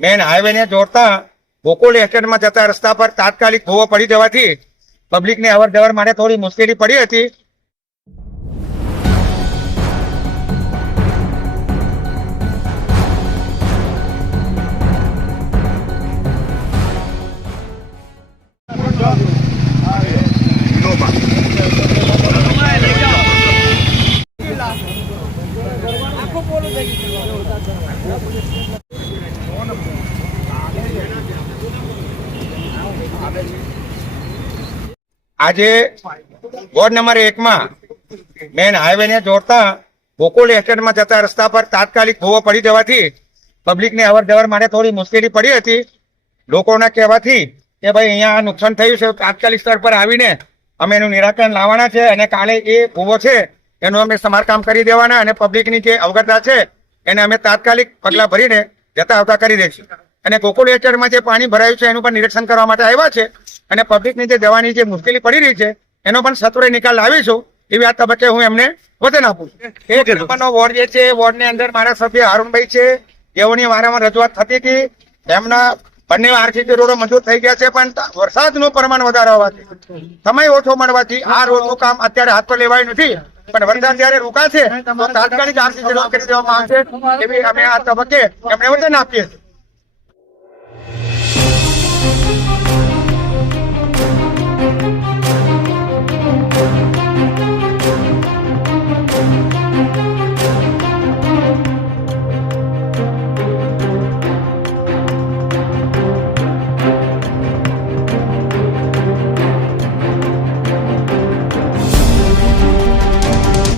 Main highway ને જોડતા ગોકુલ એસ્ટેટમાં જતા રસ્તા પર તાત્કાલિક ધોવો પડી જવાથી પબ્લિકને અવર જવર માટે થોડી મુશ્કેલી પડી હતી. આજે વોર્ડ નંબર એકમાં મેન હાઈવે ને જોડતા ગોકુલ એસ્ટેટમાં જતા રસ્તા પર તાત્કાલિક ભૂવો પડી જવાથી પબ્લિકને અવર જવર માટે થોડી મુશ્કેલી પડી હતી. લોકોના કહેવાથી કે ભાઈ, અહીંયા આ નુકસાન થયું છે, તાત્કાલિક સ્તર પર આવીને અમે એનું નિરાકરણ લાવવાના છે અને કાલે એ ભૂવો છે, એનું અમે સમારકામ કરી દેવાના અને પબ્લિકની જે અવગતતા છે, એને અમે તાત્કાલિક પગલાં ભરીને જતા આવતા કરી દઈશું. અને ગોકુલ એસ્ટેટમાં જે પાણી ભરાયું છે એનું પણ નિરીક્ષણ કરવા માટે આવ્યા છે. અને પબ્લિકની જે જવાની જે મુશ્કેલી પડી રહી છે એનો પણ સત્વરે નિકાલ લાવીશું. એવી આ તબક્કે હું એમને વચન આપું છું. એક નંબરનો વોર્ડ જે છે વોર્ડની અંદર મારા સભ્ય હારુનભાઈ છે. તેઓની વારામાં રજૂઆત થતી હતી. એમના બંને આરસીસી રોડો મંજૂર થઈ ગયા છે પણ વરસાદનું પ્રમાણ વધારે હોવાથી સમય ઓછો મળવાથી આ રોડનું કામ અત્યારે હાથ પર લેવાયું નથી. પણ વરસાદ જયારે રોકાશે તો તાત્કાલિક આરસીસી રોડ કરી દેવામાં આવશે. એવી અમે આ તબક્કે એમને વચન આપીએ છીએ.